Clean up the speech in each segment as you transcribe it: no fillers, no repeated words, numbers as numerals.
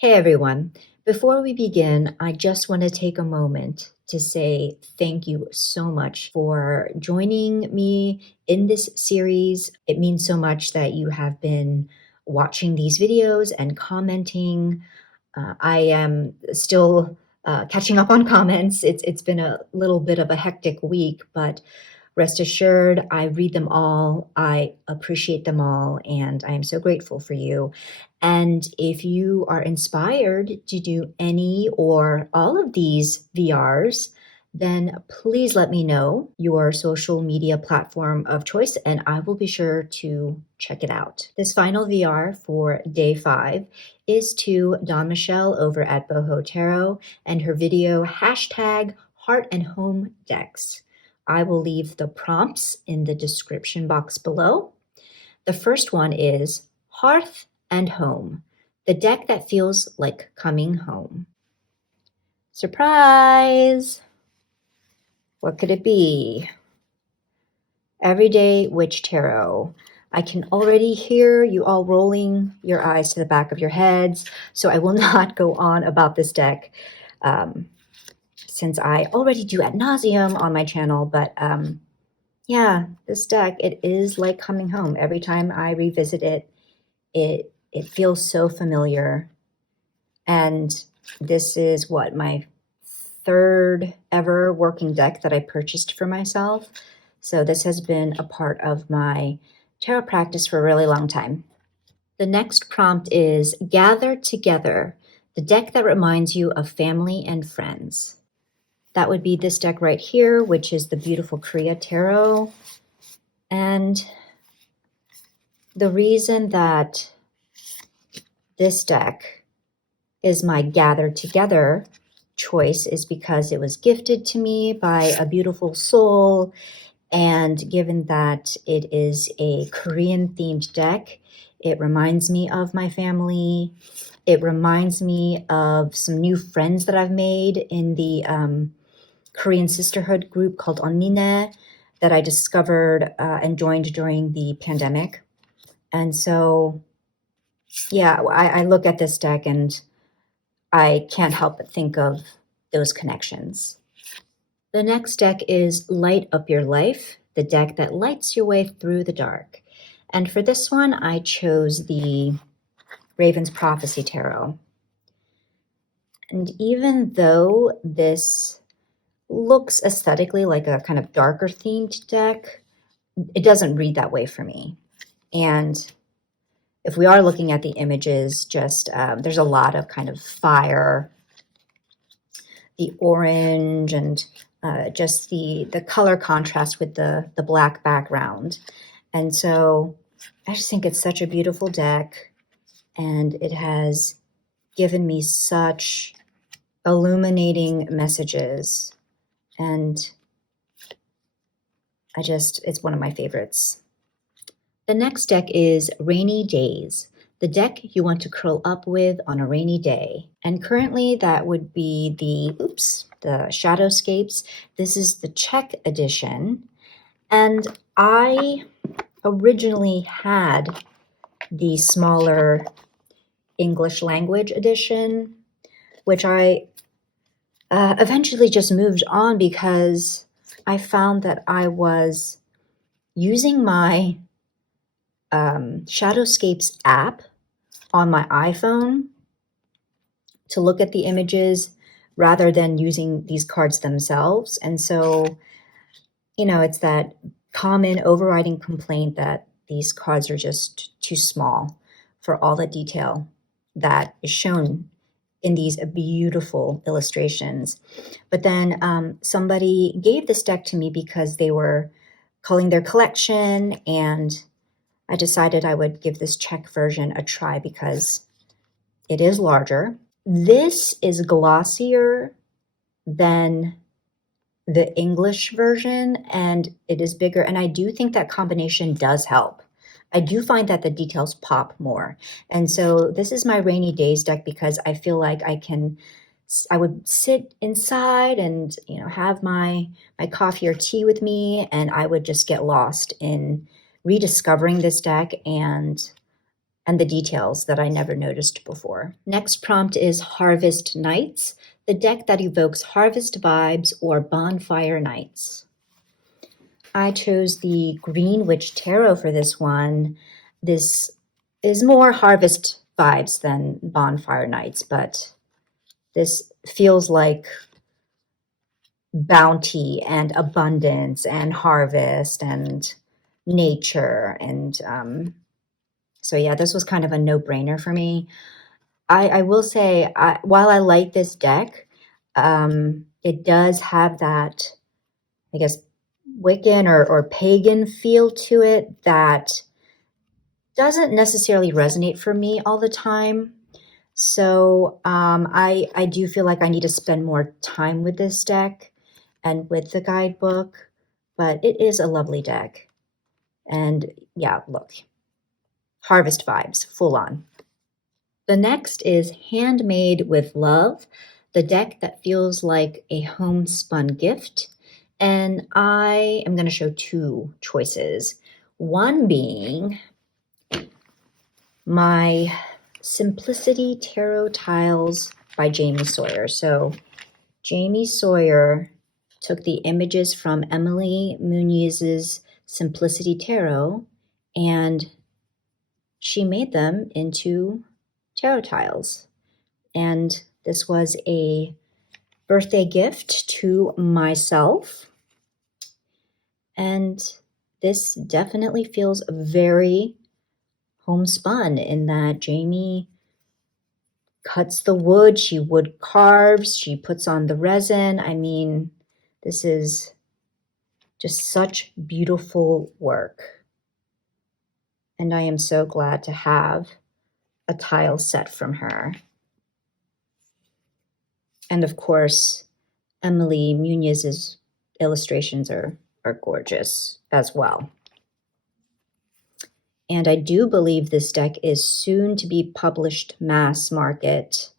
Hey everyone. Before we begin, I just want to take a moment to say thank you so much for joining me in this series. It means so much that you have been watching these videos and commenting. I am still catching up on comments. It's been a little bit of a hectic week, but rest assured, I read them all, I appreciate them all, and I am so grateful for you. And if you are inspired to do any or all of these VRs, then please let me know your social media platform of choice, and I will be sure to check it out. This final VR for day 5 is to Dawn Michelle over at Boho Tarot and her video hashtag Hearth and Home decks. I will leave the prompts in the description box below. The first one is Hearth and Home, the deck that feels like coming home. Surprise! What could it be? Everyday Witch Tarot. I can already hear you all rolling your eyes to the back of your heads, so I will not go on about this deck since I already do ad nauseum on my channel, but yeah, this deck, it is like coming home. Every time I revisit it, it feels so familiar. And this is what, my third ever working deck that I purchased for myself. So this has been a part of my tarot practice for a really long time. The next prompt is Gather Together, the deck that reminds you of family and friends. That would be this deck right here, which is the beautiful Kriya Tarot. And the reason that this deck is my Gather Together choice is because it was gifted to me by a beautiful soul. And given that it is a Korean themed deck, it reminds me of my family. It reminds me of some new friends that I've made in the Korean sisterhood group called Onnine that I discovered and joined during the pandemic. And so, yeah, I look at this deck and I can't help but think of those connections. The next deck is Light Up Your Life, the deck that lights your way through the dark. And for this one, I chose the Raven's Prophecy Tarot. And even though this looks aesthetically like a kind of darker themed deck, it doesn't read that way for me. And if we are looking at the images, just there's a lot of kind of fire, the orange, and just the color contrast with the black background. And so I just think it's such a beautiful deck, and it has given me such illuminating messages. And it's one of my favorites. The next deck is Rainy Days, the deck you want to curl up with on a rainy day. And currently that would be the Shadowscapes. This is the Czech edition. And I originally had the smaller English language edition, which I eventually just moved on because I found that I was using my Shadowscapes app on my iPhone to look at the images rather than using these cards themselves. And so, it's that common overriding complaint that these cards are just too small for all the detail that is shown in these beautiful illustrations. But then somebody gave this deck to me because they were culling their collection, and I decided I would give this Czech version a try because it is larger. This is glossier than the English version, and it is bigger. And I do think that combination does help. I do find that the details pop more. And so this is my Rainy Days deck because I feel like I would sit inside and, have my coffee or tea with me, and I would just get lost in rediscovering this deck. And and the details that I never noticed before. Next prompt is Harvest Nights, the deck that evokes harvest vibes or bonfire nights. I chose the Green Witch Tarot for this one. This is more harvest vibes than bonfire nights, but this feels like bounty and abundance and harvest and nature. And so yeah, this was kind of a no-brainer for me. I will say, while I like this deck, it does have that, I guess, Wiccan or pagan feel to it that doesn't necessarily resonate for me all the time. So I do feel like I need to spend more time with this deck and with the guidebook, but it is a lovely deck. And yeah, look, harvest vibes, full on. The next is Handmade with Love, the deck that feels like a homespun gift. And I am going to show two choices. One being my Simplicity Tarot Tiles by Jamie Sawyer. So Jamie Sawyer took the images from Emily Muniz's Simplicity Tarot and she made them into tarot tiles. And this was a birthday gift to myself. And this definitely feels very homespun in that Jamie cuts the wood, she wood carves, she puts on the resin. I mean, this is just such beautiful work. And I am so glad to have a tile set from her. And of course, Emily Muniz's illustrations are gorgeous as well. And I do believe this deck is soon to be published mass market.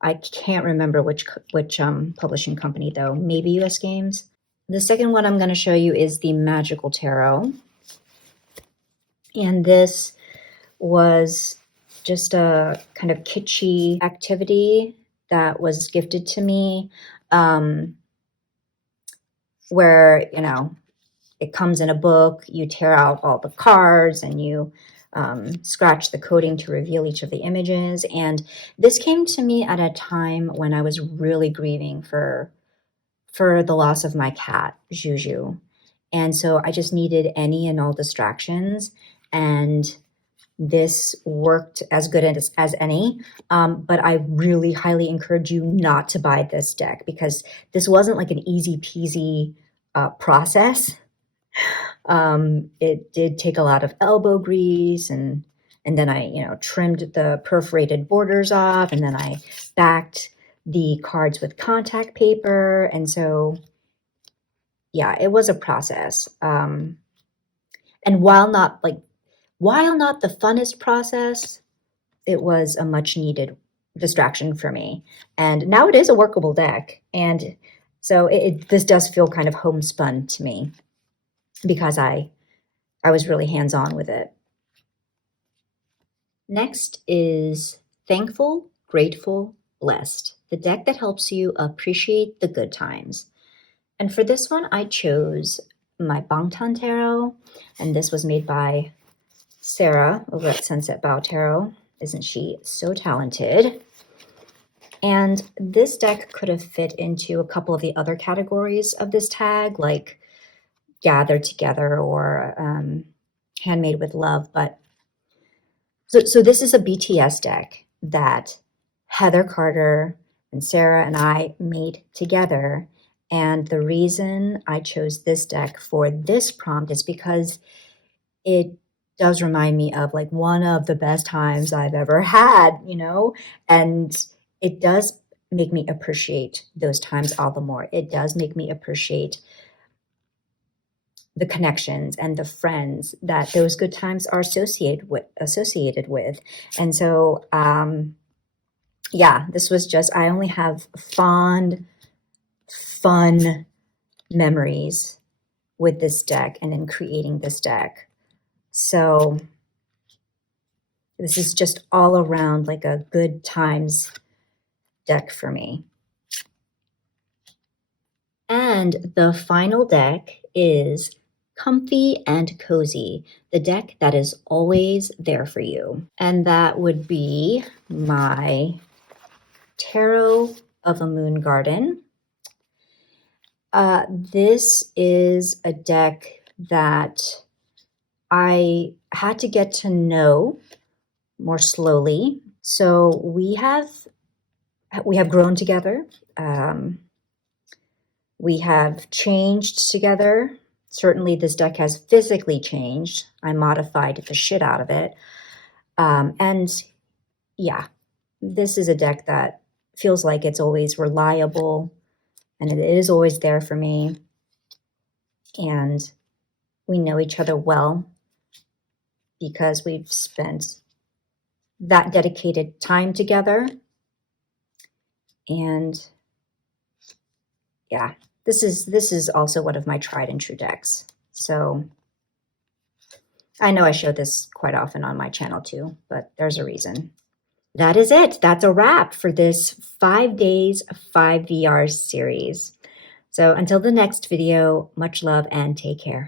I can't remember which publishing company though, maybe US Games. The second one I'm going to show you is the Magical Tarot. And this was just a kind of kitschy activity that was gifted to me, where, you know, it comes in a book, you tear out all the cards and you scratch the coating to reveal each of the images. And this came to me at a time when I was really grieving for the loss of my cat, Juju. And so I just needed any and all distractions. And this worked as good as any. But I really highly encourage you not to buy this deck because this wasn't like an easy peasy process. It did take a lot of elbow grease and then I, you know, trimmed the perforated borders off and then I backed the cards with contact paper. And so, yeah, it was a process. And while not the funnest process, it was a much needed distraction for me. And now it is a workable deck. And so this does feel kind of homespun to me because I was really hands-on with it. Next is Thankful, Grateful, Blessed, the deck that helps you appreciate the good times. And for this one, I chose my Bangtan Tarot, and this was made by Sarah over at Sunset Bow Tarot. Isn't she so talented? And this deck could have fit into a couple of the other categories of this tag, like Gathered Together or Handmade with Love. But so this is a BTS deck that Heather Carter and Sarah and I made together. And the reason I chose this deck for this prompt is because it does remind me of like one of the best times I've ever had, you know, and it does make me appreciate those times all the more. It does make me appreciate the connections and the friends that those good times are associated with. And so, yeah, this was just, I only have fond, fun memories with this deck and in creating this deck. So This is just all around like a good times deck for me. And the final deck is Comfy and Cozy, the deck that is always there for you. And that would be my Tarot of a Moon Garden. This is a deck that I had to get to know more slowly. So we have grown together. We have changed together. Certainly this deck has physically changed. I modified the shit out of it. And yeah, this is a deck that feels like it's always reliable and it is always there for me. And we know each other well because we've spent that dedicated time together. And yeah, this is also one of my tried and true decks. So I know I show this quite often on my channel too, but there's a reason. That is it. That's a wrap for this 5 days, 5 VRs series. So until the next video, much love and take care.